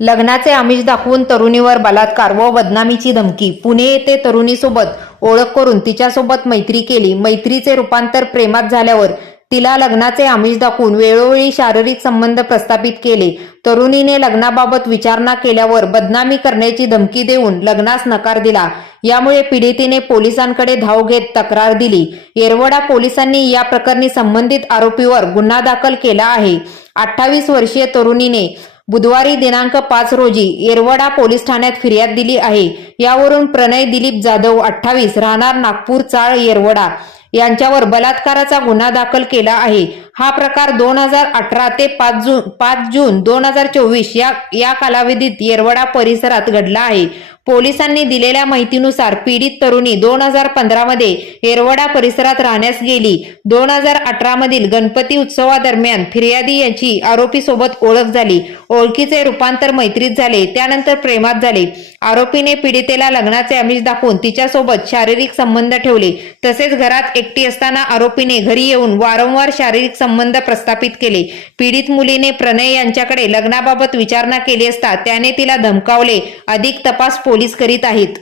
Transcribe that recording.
लग्नाचे आमिष दाखवून तरुणीवर बलात्कार व बदनामीची धमकी. पुणे येथे तरुणीसोबत ओळख करून तिच्यासोबत मैत्री केली. मैत्रीचे रूपांतर प्रेमात झाल्यावर तिला लग्नाचे आमिष दाखवून वेळोवेळी शारीरिक संबंध प्रस्थापित केले. तरुणीने लग्नाबाबत विचारणा केल्यावर बदनामी करण्याची धमकी देऊन लग्नास नकार दिला. यामुळे पीडितीने पोलिसांकडे धाव घेत तक्रार दिली. येरवडा पोलिसांनी या प्रकरणी संबंधित आरोपीवर गुन्हा दाखल केला आहे. अठ्ठावीस वर्षीय तरुणीने बुधवारी दिनांक पाच रोजी येरवडा पोलीस ठाण्यात फिर्याद दिली आहे. यावरून प्रणय दिलीप जाधव अठ्ठावीस राहणार नागपूर चाळ येरवडा यांच्यावर बलात्काराचा गुन्हा दाखल केला आहे. हा प्रकार दोन हजार अठरा ते पाच जून पाच जून दोन हजार चोवीस या या कालावधीत येरवडा परिसरात घडला आहे. पोलिसांनी दिलेल्या माहितीनुसार पीडित तरुणी दोन हजार पंधरामध्ये येरवडा परिसरात राहण्यास गेली. दोन हजार अठरामधील गणपती उत्सवादरम्यान फिर्यादी यांची आरोपीसोबत ओळख झाली. ओळखीचे रूपांतर मैत्रीत झाले त्यानंतर प्रेमात झाले. आरोपीने पीडितेला लग्नाचे आमिष दाखवून तिच्यासोबत शारीरिक संबंध ठेवले. तसेच घरात एकटी असताना आरोपीने घरी येऊन वारंवार शारीरिक संबंध प्रस्थापित केले. पीडित मुलीने प्रणय यांच्याकडे लग्नाबाबत विचारणा केली असता त्याने तिला धमकावले. अधिक तपास पोलीस करीत आहेत.